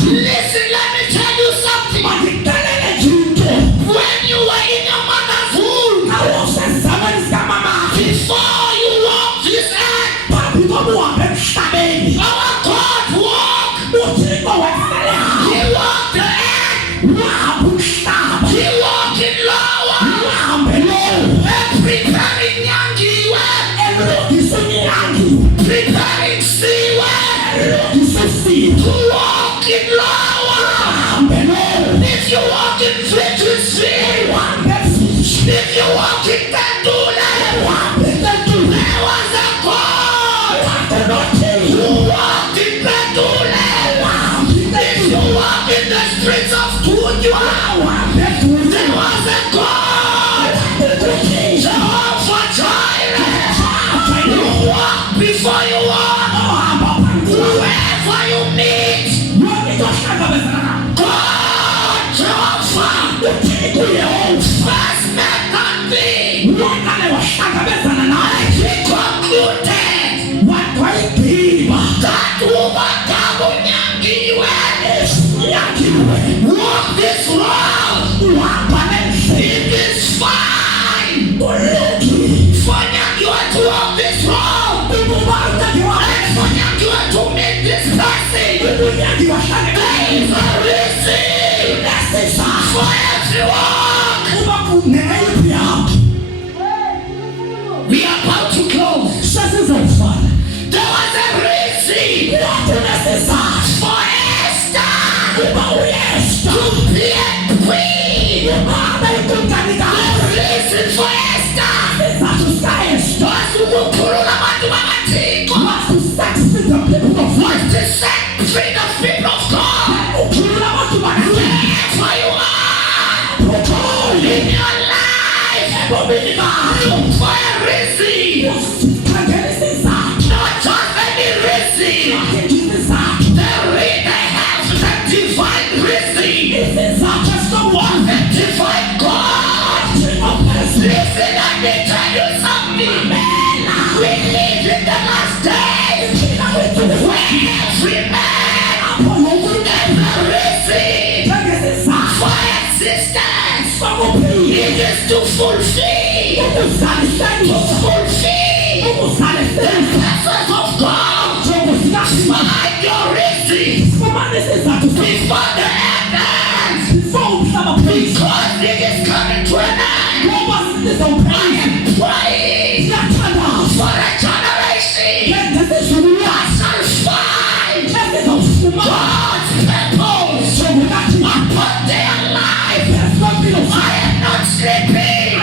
Listen, let me tell you something. When you were in your mother's womb, before you walked this earth, our God walked. He walked the earth. He walked in lower. And preparing Yangi well. Preparing sea well. To walk in lower. If you walk in frequency, if you walk in Pendula, there was a God who walked in Pendula. If you walk in the streets of Tunywa, there was a God, Jehovah Jireh, who walked before you walk. Whoever you meet, God, Jehovah, first met on thee, and he concluded that woman walk this road. It is fine for Nyangiwa to walk this road, and for Nyangiwa to meet this person. There is a reason for everyone. We are about to close. There was a reason for Esther to be a queen. The reason for Esther was to kurula watu wamatiko, was to set free the people of God. Wherever you are in your life, look for a reason. Not just any reason. They have the divine reason. The divine God. Listen, let me tell you something. We live in the last days where every man every reason for existence it is to fulfill the purpose of God. Find your reason before the heavens, because it is coming to an end. I am praying for a generation that shall find God's purpose upon their life. I am not sleeping.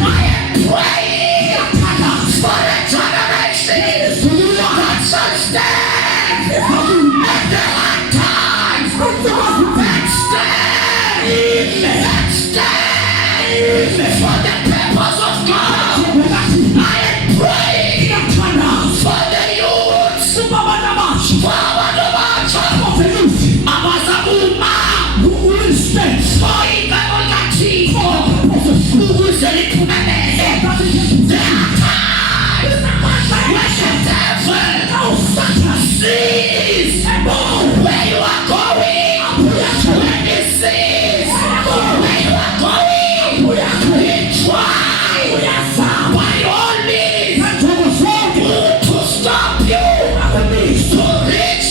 I am praying for a generation that shall stand at the hard times, and stand for the purpose of God. I am praying for the youths, for Abazabuma, who will stand for Igagolati, who will say to the name. There are times where the devil sees where you are going. When he sees where you are going, he tries by all means to stop you, to reach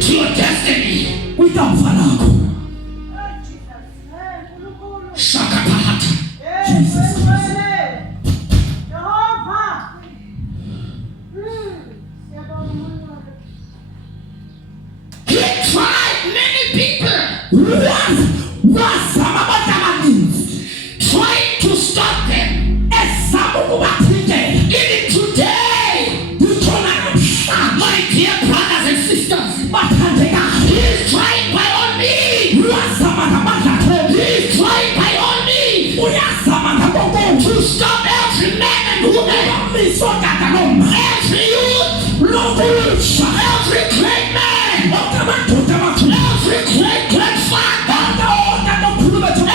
to your destiny. Shakapahata. He tried many people trying to stop them. Even today, my dear brothers and sisters, he is trying by all means. He is trying by all means to stop every man and woman, every youth, every great man, every great grandfather,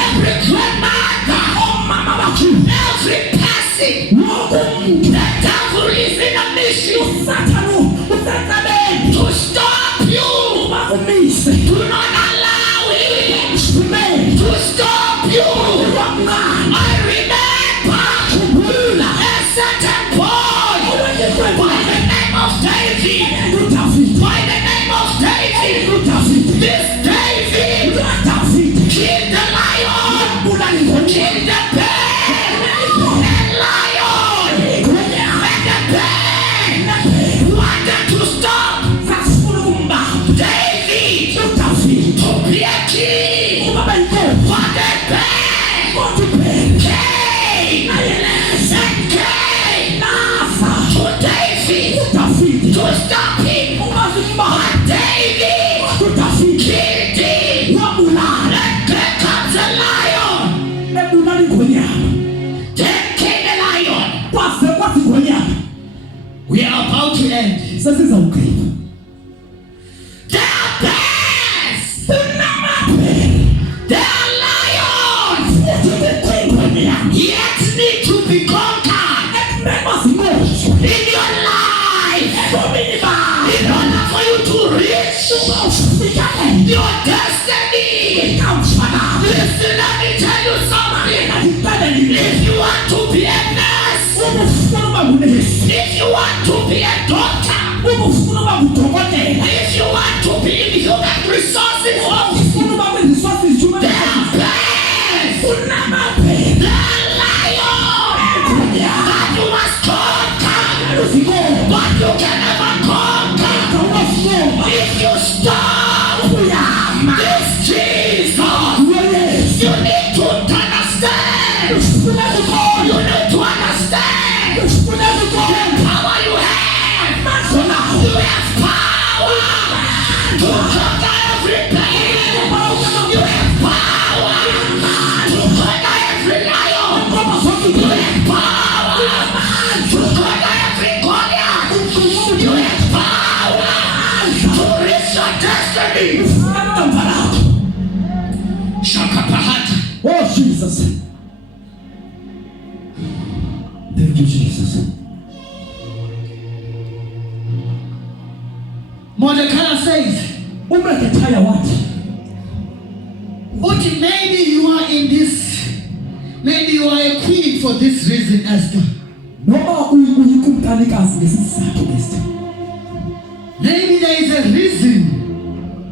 every grandmother, every person. The devil is in a mission to stop you Your destiny. Listen, let me tell you something. If you want to be a nurse, if you want to be a doctor, if you want to be in human resources, they are best. They are lions that you must conquer, but you can never conquer if you stop this Jesus. You need to understand. You need to understand the power you have. You have power to conquer every pain. You have power to conquer every lion. You have power to conquer every Goliath. You have power to reach your destiny. Shakapahata. Oh, Jesus. Thank you, Jesus. Mordecai says, Umeketaya what? but maybe you are in this, maybe you are a queen for this reason, Esther. Noma uyikumkanikazi ngesizathu Esther. Maybe there is a reason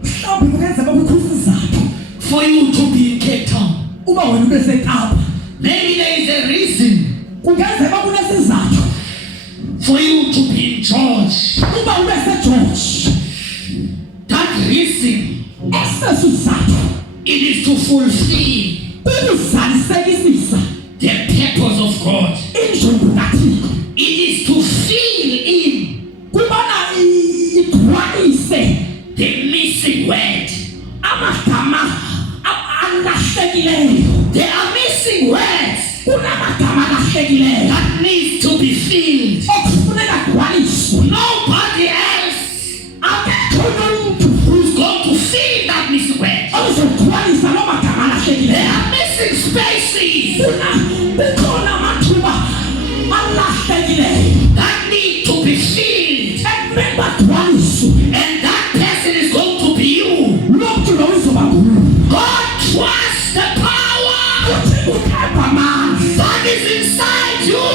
Mhlawumbe kungenzeka ukuthi isizathu for you to be in Cape Town. uma wena ube seKapa. Maybe there is a reason Kungenzeka kunesizathu for you to be in George. uma ube seGeorge. That reason, Esizathu it is to fulfill ukuzalisekisisa the purpose of God. injongo kaThixo. It is to fill in Kubana igcwalise the missing word. amagama alahlekileyo. There are missing words Kunamagama alahlekileyo that needs to be filled. okufuneka agcwaliswe. Nobody else Akekho umuntu who's going to fill that missing word. ozogcwalisa loo magama There alahlekileyo. are missing spaces Kukhona amathuba alahlekileyo that need to be filled, ekumele bagcwaliswe. and that person is going to be you. Lo mntu lo uzoba nguwe. God trusts the power Uthi uthemba amandla. that is inside you.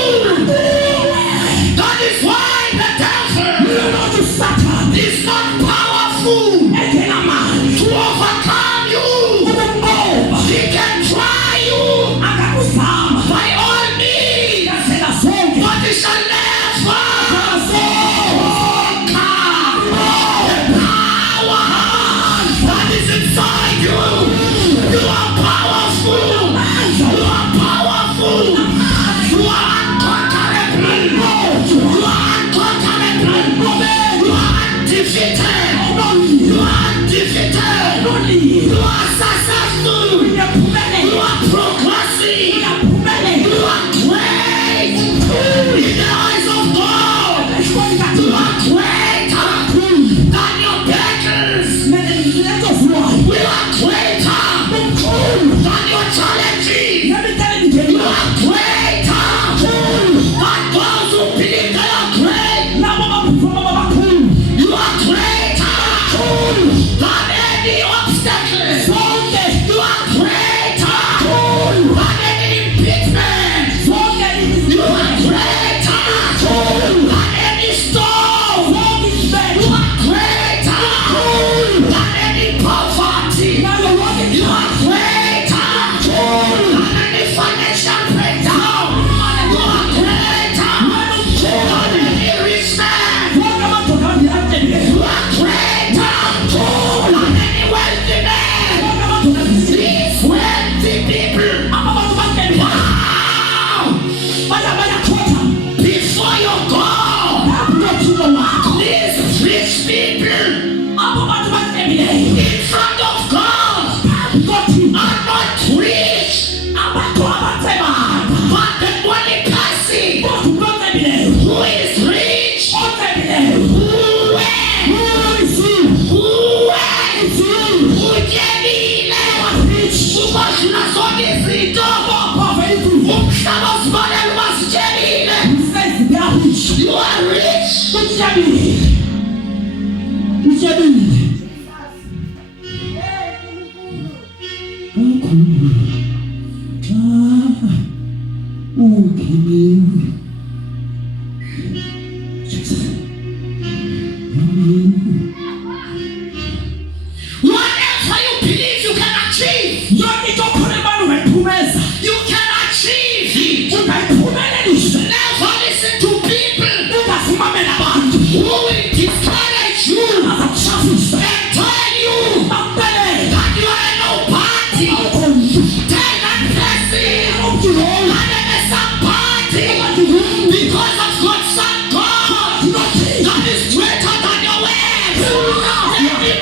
That is why the devil Lo mntu Satan is not powerful engenamandla to overcome you. ukumnqoba. He can try you Akakuzama by all means, ngandlela zonke. but he shall never that is inside you. You are powerful. You are powerful. You are unconquerable. You are unconquerable. You are undefeated. You are undefeated. You are successful. You are progressing. You are great in the eyes of God. You are greater than your battles. We are greater than your challenges. You are greater than those who believe they are great. You are greater than any obstacle. You are greater than any impediment. You are greater than any storm. You are greater than any poverty. You are greater than any financial breakdown. You are greater than any rich man. You are greater than any wealthy man. These wealthy people before your God. These rich people in front of God are not rich, but the only person who is rich, you are rich. Ukaiphumelelise